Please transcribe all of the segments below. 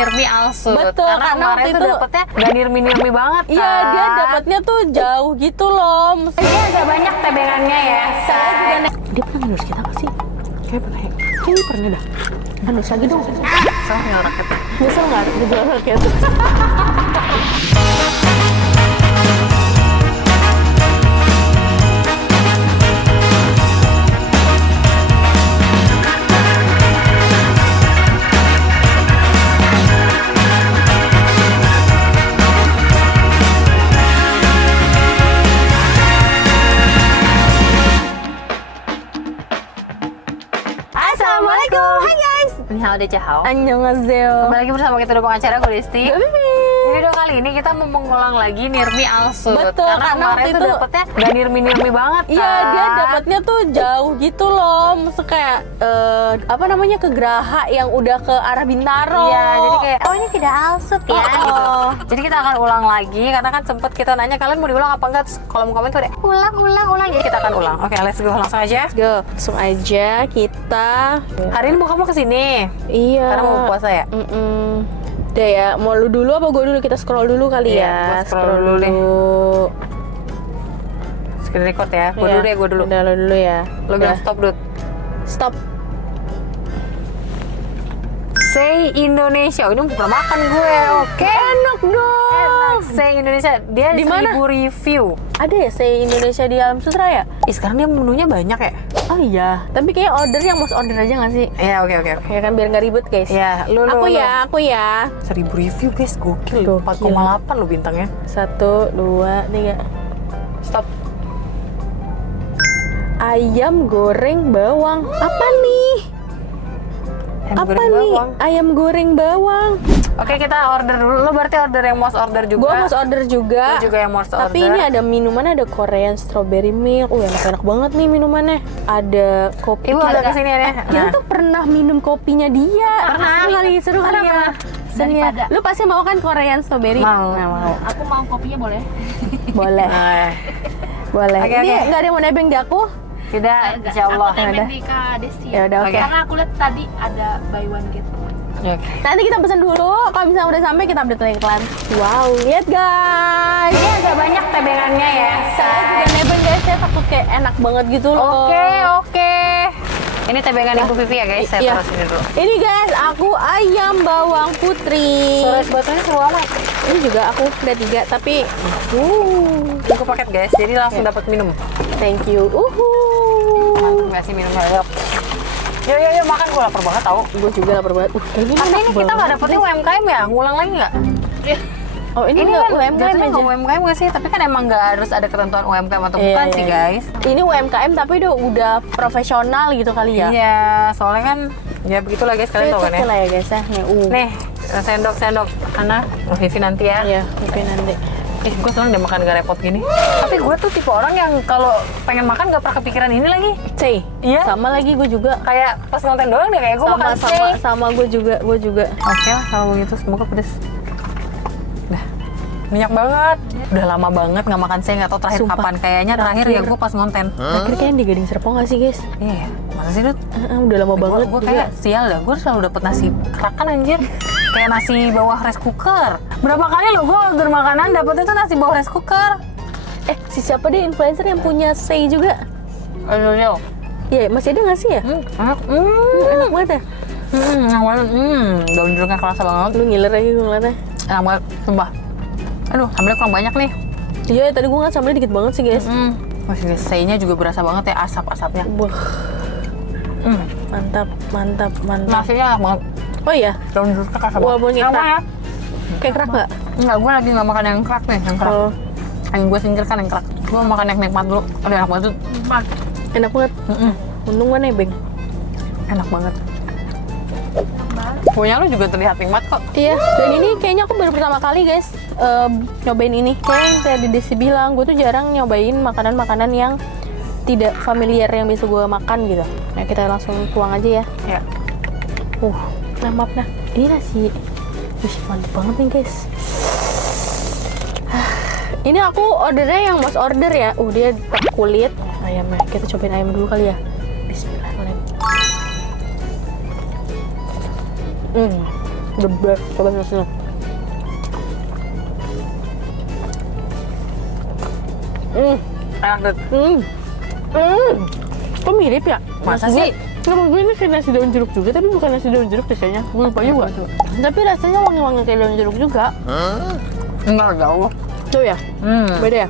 Nirmi Alsut. Betul, karena kemarin waktu tuh itu dapetnya gak Nirmi banget kan. Iya, dia dapatnya tuh jauh gitu loh. Dia agak banyak tebengannya ya. Dia pernah endorse kita nggak sih? Kayak pernah ya? Kayaknya pernah dah. Endorse lagi dong. Salah tinggal raketnya. Nyesel nggak ada jual rakyat? Assalamualaikum, hai guys. Ini hal deh cahau. Annyeonghaseyo. Kembali lagi bersama kita di pengacara gue Desti. Baby. Di video kali ini kita mau mengulang lagi Nirmi Alsut. Betul, karena karena kemarin waktu tuh itu dapetnya gak Nirmi banget kan. Iya, dia dapatnya tuh jauh gitu loh. Maksudnya kayak apa namanya, ke Geraha yang udah ke arah Bintaro. Iya, jadi kayak oh ini tidak Alsut ya gitu. Jadi kita akan ulang lagi karena kan sempet kita nanya kalian mau diulang apa enggak, terus kolom komen tuh ada ulang. Jadi kita akan ulang. Oke, let's go langsung aja. Go, langsung aja kita. Hari ini mau kamu kesini Iya. karena mau puasa ya. Udah ya, mau lu dulu apa gue dulu? Kita scroll dulu kali Iya, ya. gua scroll dulu deh. Screen record ya. Gue Iya. dulu deh, gue dulu. Udah, lo dulu ya. Lo bilang stop, Dut. Stop. Say Indonesia. Oh, ini pernah makan gue. Oke. Enak dong. Say Indonesia. Dia Di mana? 1000 review. Ada ya Say Indonesia di Alam Sutra ya? Ih, sekarang dia menunya banyak ya? Oh iya. Tapi kayak order yang mau order aja nggak sih? Iya, oke. Ya kan biar nggak ribet guys. Iya, lu. Aku ya. 1000 review guys, gokil. Gokil. 4,8 lo bintangnya. 1, 2, 3. Stop. Ayam goreng bawang. Apa nih? Ayam Apa goreng nih? bawang. Ayam goreng bawang. Oke, kita order dulu. Lo berarti order yang mau order juga. Gue mau order juga. Gue juga yang mau order. Tapi ini ada minumannya, ada Korean strawberry milk. Enak banget nih minumannya. Ada kopi. Ibu agak kesini ya. Kita tuh pernah minum kopinya dia. Seru kali ya. Daripada. Lu pasti mau kan Korean strawberry? Mau. Nah, mau. Aku mau kopinya boleh? Boleh. Oke, Ini oke. nggak ada yang mau nebeng di aku? Tidak, insya Allah. Aku Udah. nebeng di Kak Desti Ya udah, oke. Karena aku lihat tadi ada buy one get one. Oke. Nanti kita pesan dulu. Kalau misalnya udah sampai kita update lagi iklan. Wow, lihat guys. Ini agak banyak tebengannya ya. Saya juga nebeng guys, saya takut kayak enak banget gitu loh. Oke. Ini tebengan Ibu Vivi ya guys, saya Iya. taruh sini dulu. Ini guys, aku ayam bawang putri. Suara sebetulnya semua amat. Ini juga aku udah 3, tapi Aku paket guys, jadi langsung dapat minum. thank you. Langsung kasih minum aja. Yuk, makan, gue lapar banget tau. Gue juga lapar banget. Kayaknya Tapi enak ini kita nggak banget. dapetnya UMKM ya? Ngulang lagi nggak? Oh, ini Ini nggak kan UMKM jatuhnya aja. nggak UMKM nggak sih? Tapi kan emang nggak harus ada ketentuan UMKM atau Iya, bukan iya, sih iya. guys. Ini UMKM tapi udah profesional gitu kali ya. Iya, soalnya kan ya begitulah guys, kalian tau kan ya. Lah ya guys ya. Nih, sendok. Ana, Vivi nanti ya. Iya, tapi nanti. Gue seneng deh makan gak repot gini. Tapi gue tuh tipe orang yang kalau pengen makan gak pernah kepikiran ini lagi. Say. Iya. Sama lagi gue juga. Kayak pas konten doang deh, kayak gue makan Sama gue juga. Oke lah kalau begitu, semoga pedes. Dah, minyak banget. Udah lama banget nggak makan saya, nggak tahu terakhir Sumpah. kapan. Kayaknya terakhir ya gue pas ngonten. Akhirnya kayaknya di Gading Serpong gak sih guys? Iya, masa sih Dut? Udah lama banget Gue juga. kayak sial dah, gue selalu dapet nasi kerakan anjir. Kayak nasi bawah rice cooker. Berapa kali lo gue order makanan dapetnya tuh nasi bawah rice cooker. Si siapa deh influencer yang punya Say juga? Ayo. Iya, masih ada gak sih ya? Enak. Enak banget ya? Enak banget. Daun jeruknya kerasa banget. Lu ngiler lagi gue ngeliatnya. Enak banget, sumpah. Aduh, sambalnya kurang banyak nih. Iya, tadi gue ngeliat sambalnya dikit banget sih guys. Masih say-nya juga berasa banget ya, asap-asapnya. Wah, mantap. Nasinya enak banget. Oh iya? Daun jeruknya kerasa banget. Walaupun kayak Enak kerak. ya? Kayak kerak gak? Enggak, gue lagi nggak makan yang kerak nih, yang kerak. Oh, Yang gue singkirkan yang kerak. Gue makan yang nikmat dulu. Aduh, enak banget tuh. enak banget. Untung gue nebeng. Enak banget. Punya lu juga terlihat nikmat kok. Iya, dan ini kayaknya aku baru pertama kali guys nyobain ini. Kayak yang tadi Desi bilang, gue tuh jarang nyobain makanan-makanan yang tidak familiar yang bisa gue makan gitu. Nah, kita langsung tuang aja ya. Ya. Maaf. Ini nasi. Wih, mantep banget nih guys. Ini aku ordernya yang mas order ya. Dia pakai kulit ayamnya. Kita cobain ayam dulu kali ya. Bismillahirrahmanirrahim. The best. Coba nasinya. Enak deh. Kok mirip ya? Masa Nasi sih? gua- Menurut gue ini kayak nasi daun jeruk juga, tapi bukan nasi daun jeruk deh kayaknya. Gue lupa juga. Tapi rasanya wangi-wangi kayak daun jeruk juga. Enggak jauh. Tuh ya? Beda ya?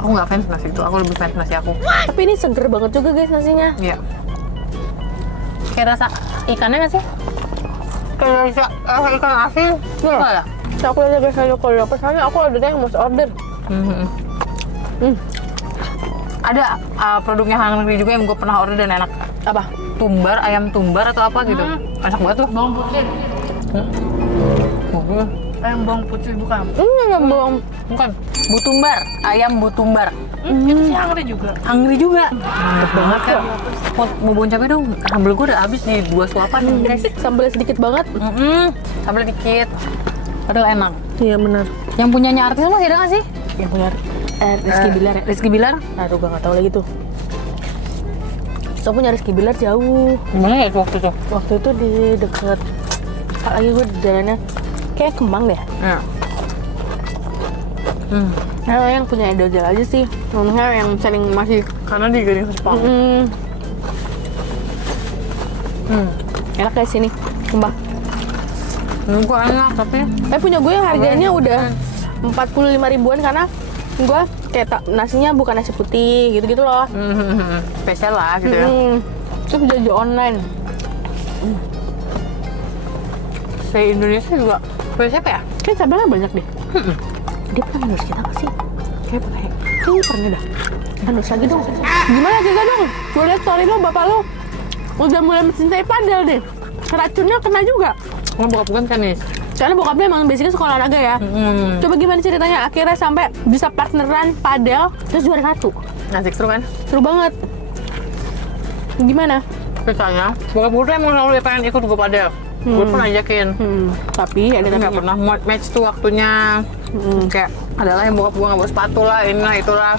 Aku nggak fans nasi itu, aku lebih fans nasi aku. Tapi ini seger banget juga guys nasinya. Iya. Kayak rasa ikannya nggak sih? Kayak rasa ikan asin. Enggak ya? Aku ada guys, kalau dapet soalnya aku ada yang mau order. Ada produknya Hang Negeri juga yang gue pernah order dan enak. Apa? Tumbar, ayam tumbar atau apa gitu. Enak banget loh. Bawang putih. Ayam bawang putih bukan. Nggak bohong. Bukan. Butumbar, ayam butumbar. Itu sih Hangri juga. Hungry juga. Mantep banget kan. Mau bawang cabai dong. Sambal gue udah habis di 2 suapan guys. Sambalnya sedikit banget. Sambal dikit. Padahal enak. Iya benar. Yang punyanya artis masih ada nggak sih? Yang punya Rizky Bilar ya? Rizky Bilar. Aduh gue nggak tahu lagi tuh. So punya Rizky Bilar jauh. Gimana ya waktu itu? Waktu itu di deket lagi gue di jalannya kayak Kemang deh. Ya. Nah, yang punya Edozel aja sih. Ngomongnya yang sering masih Karena di Gading Sepang. enak kayak sini. Sumpah. Gue enak tapi Punya gue yang harganya udah 45 ribuan karena gue kayak nasinya bukan nasi putih gitu-gitu loh. spesial lah gitu ya. Terus belanja online. Se-Indonesia juga. Punya siapa ya? Kayak sabarnya banyak deh. Dia pernah endorse kita nggak sih? Kayak pernah ya? Kayaknya pernah dah. Endorse lagi dong. Gimana cerita dong? Gue liat story lo, bapak lo udah mulai mencintai padel deh. Racunnya kena juga. Oh, bokap gue kan tenis. Karena bokapnya emang basicnya sekolah olahraga ya. Coba gimana ceritanya akhirnya sampai bisa partneran padel terus juara 1. Asik seru kan? Seru banget. Gimana? Ceritanya, bokap gue tuh emang selalu pengen ikut gue padel. Gue pernah ajakin. Tapi ada Tapi nggak pernah match tuh waktunya. Kayak adalah yang bokap gue nggak bawa sepatu lah, inilah itulah.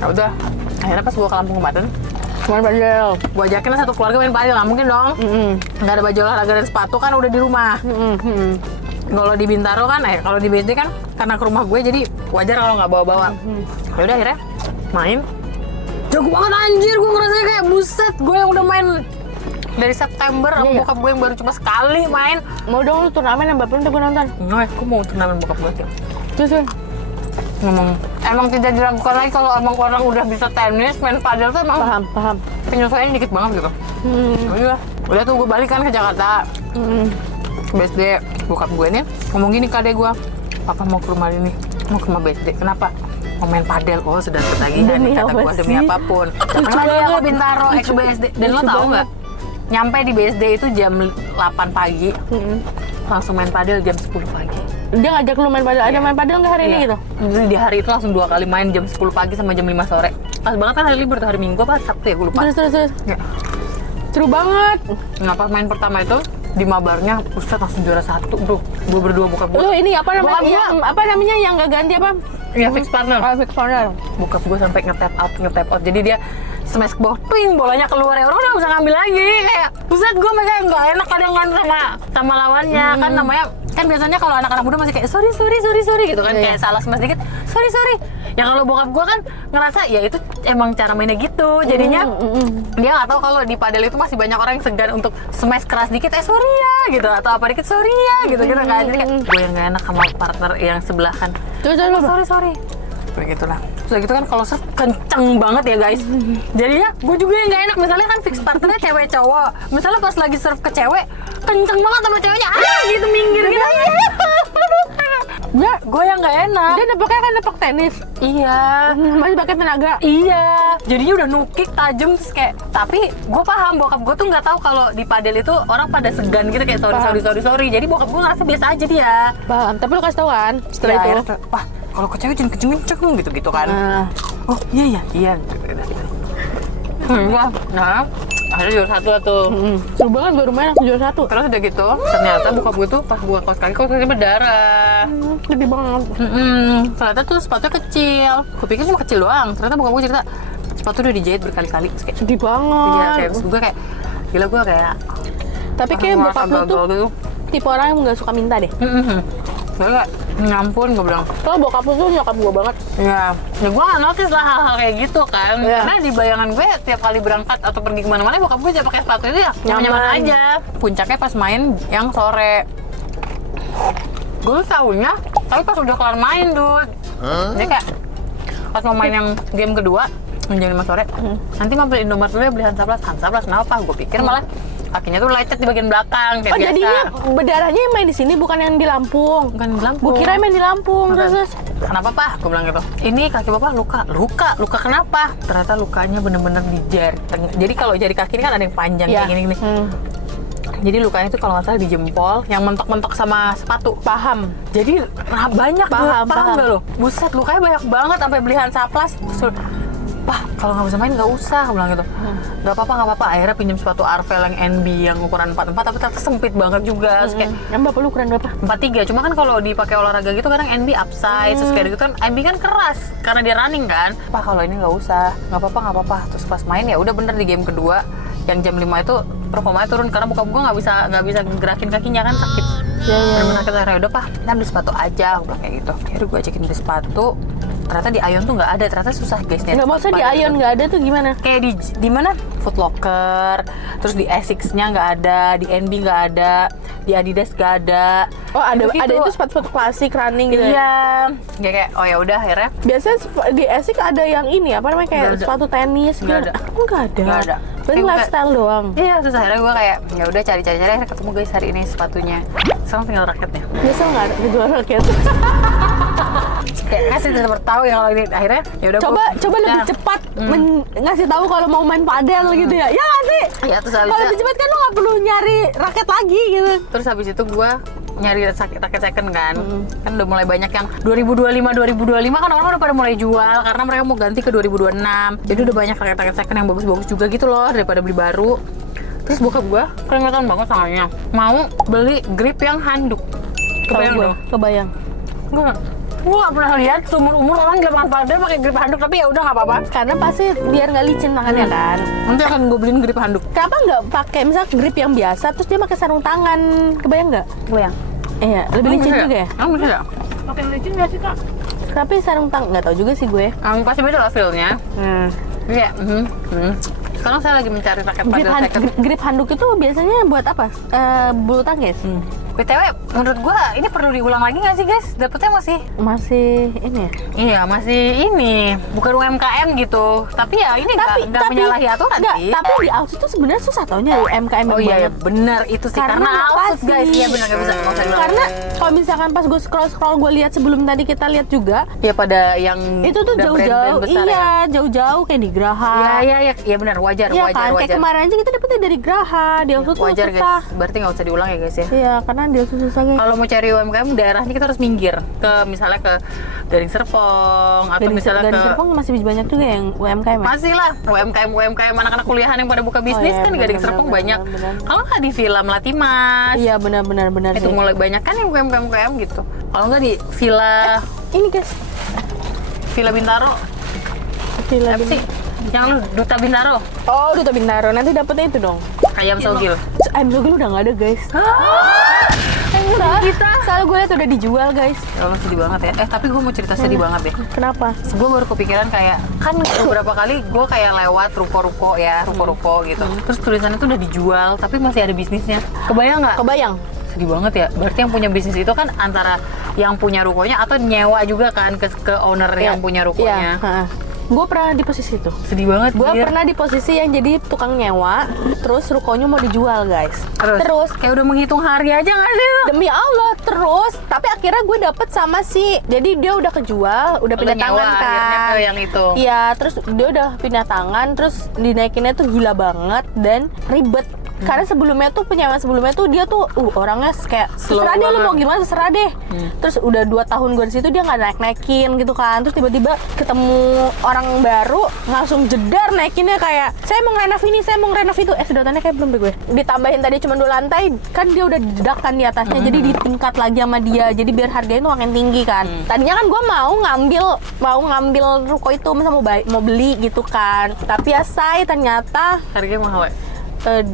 Ya udah. Akhirnya pas gue ke Lampung kemarin, main padel. gue ajakin lah satu keluarga main padel, nggak mungkin dong. Nggak ada baju olahraga dan sepatu kan udah di rumah. Kalau di Bintaro kan, kalau di BSD kan karena ke rumah gue jadi wajar kalau nggak bawa-bawa. Ya udah akhirnya main. Jago banget anjir, gue ngerasanya kayak buset, gue yang udah main dari September sama bokap gue yang baru cuma sekali main. Mau dong lu turnamen yang bapak lu gue nonton. Nggak, gue mau turnamen bokap gue sih. Terus Ngomong, emang tidak diragukan lagi kalau emang orang udah bisa tenis, main padel tuh emang paham. penyesuaian dikit banget gitu. Udah tuh gue balik kan ke Jakarta. BSD, bokap gue nih ngomong gini ke adek gue, papa mau ke rumah ini, mau ke rumah BSD, kenapa? Mau main padel, oh sedang ketagihan Demi nih kata apa gue demi sih? apapun. Lucu Karena dia banget. ke Bintaro, ke BSD, dan lo Lucu tau banget. nggak? Nyampe di BSD itu jam 8 pagi, langsung main padel jam 10 pagi. Dia ngajak lu main padel, ada main padel nggak hari ini Iya. gitu? Jadi di hari itu langsung 2 kali main jam 10 pagi sama jam 5 sore. Pas banget kan hari libur tuh, hari Minggu apa hari Sabtu ya, gue lupa. Terus. Ya. Seru banget. Nah pas main pertama itu di mabarnya Ustadz langsung juara 1 bro. Gue berdua bokap gue. Lu ini apa namanya? Bokap gua. Apa namanya yang nggak ganti apa? Iya fix partner. Fix partner. Bokap gue sampai nge-tap out. Jadi dia smash ke bawah, ping, bolanya keluar ya, orang udah bisa ngambil lagi. Kayak Ustadz gue kayak nggak enak kadang kan sama lawannya. Kan namanya kan biasanya kalau anak-anak muda masih kayak sorry gitu kan, kayak salah smash dikit sorry. Ya kalau bokap gue kan ngerasa ya itu emang cara mainnya gitu. Jadinya dia nggak tahu kalau di padel itu masih banyak orang yang segan untuk smash keras dikit, sorry ya gitu, atau apa dikit sorry ya gitu kan. Jadi kayak gue yang nggak enak sama partner yang sebelahan. Terus Sorry. Begitu lah. Terus gitu kan kalau serve kenceng banget ya guys. Jadinya gue juga yang nggak enak. Misalnya kan fix partnernya cewek cowok. Misalnya pas lagi serve ke cewek kenceng banget sama ceweknya. Gitu minggir gitu. Ya, Gue yang nggak enak. dia nepoknya kan nepok tenis. Iya. Masih pakai tenaga. Iya. Jadinya udah nukik tajam terus kayak. Tapi gue paham bokap gue tuh nggak tahu kalau di padel itu orang pada segan gitu kayak sorry. Jadi bokap gue ngerasa biasa aja dia. Paham, tapi lu kasih tau kan setelah Ya, itu. akhirnya, wah kalau ke cewek jangan kenceng gitu kan. Nah, Oh iya. Nah, akhirnya juara 1 tuh. seru banget baru main langsung juara 1. Terus udah gitu, ternyata bokap gue tuh pas buka kaos kaki berdarah. Gede banget. Ternyata tuh sepatunya kecil. Gue pikir cuma kecil doang. Ternyata bokap gue cerita sepatu udah dijahit berkali-kali. Terus kayak, Sedih iya, banget. kayak terus gue kayak gila gue kayak. Tapi kayak merasa bokap lu tuh gagal gitu. tipe orang yang nggak suka minta deh. Enggak, ngampun gue bilang. Kalau bokap lu tuh nyokap gue banget. Ya gue nggak notice lah hal-hal kayak gitu kan. Iya. Karena di bayangan gue tiap kali berangkat atau pergi kemana-mana, bokap gue aja pakai sepatu itu ya nyaman aja. Puncaknya pas main yang sore. Gue tahunya, tapi pas udah kelar main, dude. Jadi kayak pas mau main yang game kedua, jam 5 sore, nanti mampir Indomaret dulu ya beli Hansaplas. Hansaplas kenapa? Gue pikir malah kakinya tuh lecet di bagian belakang kayak Oh biasa. jadinya berdarahnya yang main di sini bukan yang di Lampung. Bukan di Lampung. Gue kira yang main di Lampung. Terus Kenapa Pak? Gue bilang gitu. Ini kaki Bapak luka kenapa? Ternyata lukanya bener-bener di jari. Jadi kalau jari kaki ini kan ada yang panjang ya. kayak gini. Jadi lukanya itu kalau nggak salah di jempol yang mentok-mentok sama sepatu. paham. Jadi banyak Paham. nggak lo? Buset, lukanya banyak banget sampai beli Hansaplas. Pak, kalau nggak bisa main nggak usah, aku bilang gitu. Nggak apa-apa. Akhirnya pinjam sepatu Arvel yang NB yang ukuran 44, tapi ternyata sempit banget juga. Terus kayak Yang bapak lu ukuran berapa? 43, cuma kan kalau dipakai olahraga gitu kadang NB upsize, terus kayak gitu kan NB kan keras karena dia running kan. Pak, kalau ini nggak usah, nggak apa-apa. Terus pas main ya udah bener di game kedua yang jam 5 itu performanya turun karena bokap gue nggak bisa gerakin kakinya kan sakit. Bener-bener sakit. Akhirnya udah Pak, kita beli sepatu aja, aku bilang kayak gitu. Akhirnya gue ajakin beli sepatu. Ternyata di Ion tuh nggak ada, ternyata susah guys. Nggak maksudnya di Ion nggak ada tuh gimana? Kayak di mana? Foot Locker, terus di Asics-nya nggak ada, di NB nggak ada, di Adidas nggak ada. Oh ada Gitu-gitu. itu sepatu-sepatu klasik running gitu. Iya, kayak oh ya udah akhirnya Biasanya di Esik ada yang ini apa namanya kayak Nggak ada. sepatu tenis gitu. Nggak ada. Nggak ada. Nggak ada. Berarti Kayak lifestyle doang. iya, terus akhirnya gue kayak ya udah cari akhirnya ketemu guys hari ini sepatunya. Sekarang tinggal raketnya. Biasa nggak ada jual raket. Kayak kasih tetap tahu ya kalau ini akhirnya ya udah Coba lebih cepat ngasih tahu kalau mau main padel gitu ya. Ya nggak sih? Ya terus habis Kalau lebih cepat kan lo nggak perlu nyari raket lagi gitu. terus habis itu gue nyari raket second kan. Kan udah mulai banyak yang 2025 kan orang udah pada mulai jual karena mereka mau ganti ke 2026. Jadi udah banyak raket second yang bagus-bagus juga gitu loh daripada beli baru. Terus bokap gue keringetan banget tangannya. Mau beli grip yang handuk. Kebayang dong? Kebayang. Gue gak pernah lihat seumur-umur orang di lapangan padel pakai grip handuk, tapi ya udah nggak apa-apa. Karena pasti biar nggak licin tangannya kan. Nanti akan gue beliin grip handuk. Kenapa nggak pakai misal grip yang biasa terus dia pakai sarung tangan? Kebayang nggak? Kebayang. Iya, lebih licin juga ya. Kamu bisa nggak? Pakai licin nggak sih kak? Tapi sarung tangan nggak tahu juga sih gue. Pasti beda lah feel-nya. Iya. Sekarang saya lagi mencari raket Grip, padel second. grip handuk itu biasanya buat apa? Bulu tangkis. BTW, menurut gua ini perlu diulang lagi nggak sih guys? Dapetnya Masih ini ya? iya masih ini, bukan UMKM gitu. Tapi ya ini nggak menyalahi aturan nggak, sih. tapi di Outfit tuh sebenarnya susah tau nyari UMKM yang Oh iya, banget. benar itu sih karena outfit lokasi. guys. Iya benar nggak bisa diulang. Karena kalau misalkan pas gue scroll gue lihat sebelum tadi kita lihat juga ya pada yang itu tuh udah jauh-jauh, brand-brand besar iya jauh-jauh kayak di Graha. Iya benar wajar. Iya kan, kayak kemarin aja kita dapetnya dari Graha, di Outfit tuh Wajar susah. guys, berarti nggak usah diulang ya guys ya. Iya, karena dia susah guys. Kalau mau cari UMKM daerahnya kita harus minggir ke misalnya ke Gading Serpong atau misalnya Gading ke Serpong masih banyak juga yang UMKM ya? masih lah UMKM anak-anak kuliahan yang pada buka bisnis iya, kan di Gading benar, Serpong benar, banyak. benar. Kalau nggak di Villa Melatimas, Iya benar itu sih. mulai banyak kan yang UMKM gitu. Kalau nggak di Villa Ini guys, Bintaro, Villa apa sih? Yang lu Duta Bintaro, Oh, Duta Bintaro. Nanti dapetnya itu dong. Ayam Sogil. Ayam Sogil udah nggak ada guys. Soalnya gue liat udah dijual guys. Ya Allah sedih banget ya. Tapi gue mau cerita sedih banget deh. Kenapa? Gue baru kepikiran kayak kan beberapa kali gue kayak lewat ruko-ruko gitu. Terus tulisannya tuh udah dijual tapi masih ada bisnisnya. Kebayang nggak? Kebayang. Sedih banget ya. Berarti yang punya bisnis itu kan antara yang punya rukonya atau nyewa juga kan ke owner yang punya rukonya. Iya. Gue pernah di posisi itu. Sedih banget. Gue Jir. pernah di posisi yang jadi tukang nyewa, terus rukonya mau dijual guys. Terus kayak udah menghitung hari aja nggak sih? demi Allah terus, tapi akhirnya gue dapet sama jadi dia udah kejual, udah pindah nyewa tangan akhirnya kan. ke yang itu. Iya, terus dia udah pindah tangan, terus dinaikinnya tuh gila banget dan ribet. Karena sebelumnya tuh penyewa sebelumnya tuh dia tuh orangnya kayak Slow terserah deh lu banget. mau gimana terserah deh. Terus udah 2 tahun gue di situ dia nggak naik-naikin gitu kan. Terus tiba-tiba ketemu orang baru langsung jedar naikinnya kayak saya mau ngerenov ini, saya mau ngerenov itu. Sedotannya kayak belum deh gue. Ditambahin tadi cuma 2 lantai kan dia udah jedak kan di atasnya. Jadi ditingkat lagi sama dia. Jadi biar harganya tuh makin tinggi kan. Tadinya kan gue mau ngambil ruko itu misalnya mau beli gitu kan. Tapi ya ternyata Harganya mahal ya?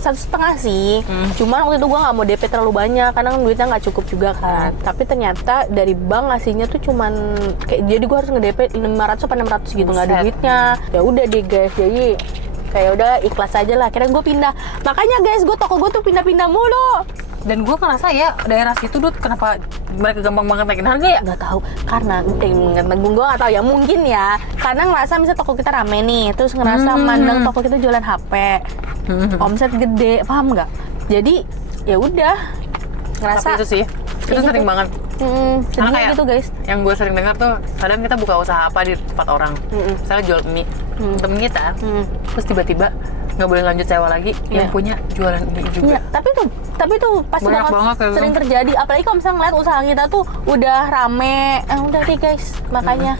1,5 sih. Cuman waktu itu gue nggak mau DP terlalu banyak karena duitnya nggak cukup juga kan. Tapi ternyata dari bank ngasihnya tuh cuman kayak jadi gue harus nge-DP 500 apa 600 gitu, nggak ada Buset. duitnya. Ya udah deh guys, jadi kayak udah ikhlas aja lah. Akhirnya gue pindah. Makanya guys, toko gue tuh pindah-pindah mulu. Dan gue ngerasa ya daerah situ Dut, kenapa mereka gampang banget naikin harga ya? Nggak tahu karena gue nggak tahu ya, mungkin ya karena ngerasa misalnya toko kita rame nih, terus ngerasa mandang toko kita jualan HP, omset gede, paham nggak? Jadi ya udah ngerasa Tapi itu sih, itu kayak sering gitu. banget. Sedihnya kayak gitu guys. yang gue sering dengar tuh, kadang kita buka usaha apa di tempat orang, misalnya jual mie, temen kita, terus tiba-tiba nggak boleh lanjut sewa lagi, yang Iya. punya jualan mie juga. Iya, tapi tuh pasti Banyak banget banget kayak sering gitu. terjadi. Apalagi kalau misalnya ngeliat usaha kita tuh udah rame, udah deh guys, makanya.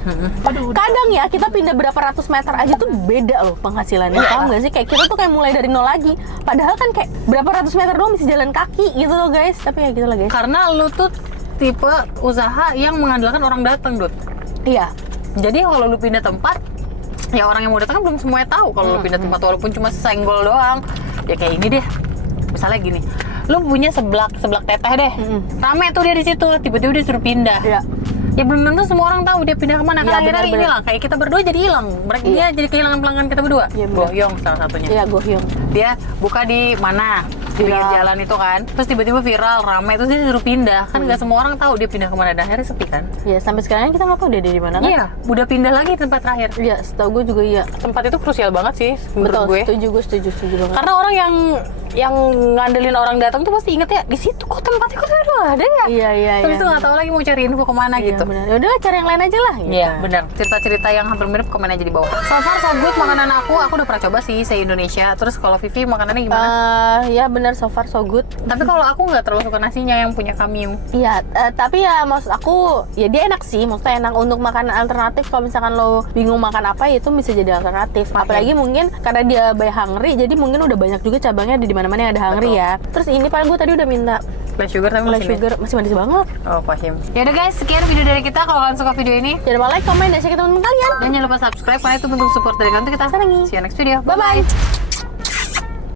Kadang ya kita pindah berapa ratus meter aja tuh beda loh penghasilannya. Tahu nggak sih? Kayak kita tuh kayak mulai dari nol lagi. Padahal kan kayak berapa ratus meter doang bisa jalan kaki gitu loh guys. Tapi ya gitu lah guys. Karena lu tuh tipe usaha yang mengandalkan orang datang, Dut. Iya. Jadi kalau lu pindah tempat, ya orang yang mau datang kan belum semuanya tahu kalau lu pindah tempat, walaupun cuma senggol doang. Ya kayak ini deh. Misalnya gini, lu punya seblak teteh deh. Rame tuh dia di situ, tiba-tiba dia suruh pindah. Iya. Ya belum tentu semua orang tahu dia pindah kemana. Iya, Kan akhirnya benar-benar. hilang. Kayak kita berdua jadi hilang. Mereka dia jadi kehilangan pelanggan kita berdua. Iya, benar. Goyong salah satunya. Iya, gohyong. Dia buka di mana? Di pinggir Viral. jalan itu kan. Terus tiba-tiba viral, ramai, terus dia suruh pindah. Kan nggak semua orang tahu dia pindah kemana, dan akhirnya sepi kan. Ya sampai sekarang kita nggak tahu dia di mana kan? Iya, udah pindah lagi tempat terakhir. Iya, setahu gue juga iya. Tempat itu krusial banget sih menurut Betul, gue. gue setuju banget. Karena orang yang ngandelin orang datang tuh pasti inget ya, di situ kok tempatnya kok udah ada ya. Iya. Terus tuh nggak tahu lagi mau cari info kemana Iya, gitu. benar. Ya udah cari yang lain aja lah. Gitu. Iya, benar. Cerita-cerita yang hampir mirip komen aja di bawah. So far so good makanan aku udah pernah coba sih se-Indonesia. Terus kalau Vivi makanannya gimana? Ya benar, so far so good. Tapi kalau aku nggak terlalu suka nasinya yang punya Kamyu. Iya, tapi ya maksud aku ya dia enak sih, maksudnya enak untuk makanan alternatif. Kalau misalkan lo bingung makan apa, ya itu bisa jadi alternatif. Apalagi mungkin karena dia by Hungry, jadi mungkin udah banyak juga cabangnya di mana-mana yang ada Hungry ya. Terus ini paling gue tadi udah minta Less sugar tapi less masih sugar, masih manis banget. Oh, paham. Ya udah guys, sekian video dari kita. Kalau kalian suka video ini, Jangan lupa like, comment, dan share ke teman-teman kalian. dan jangan lupa subscribe karena itu bentuk support dari kalian untuk kita. Sarangi. See you next video. Bye-bye.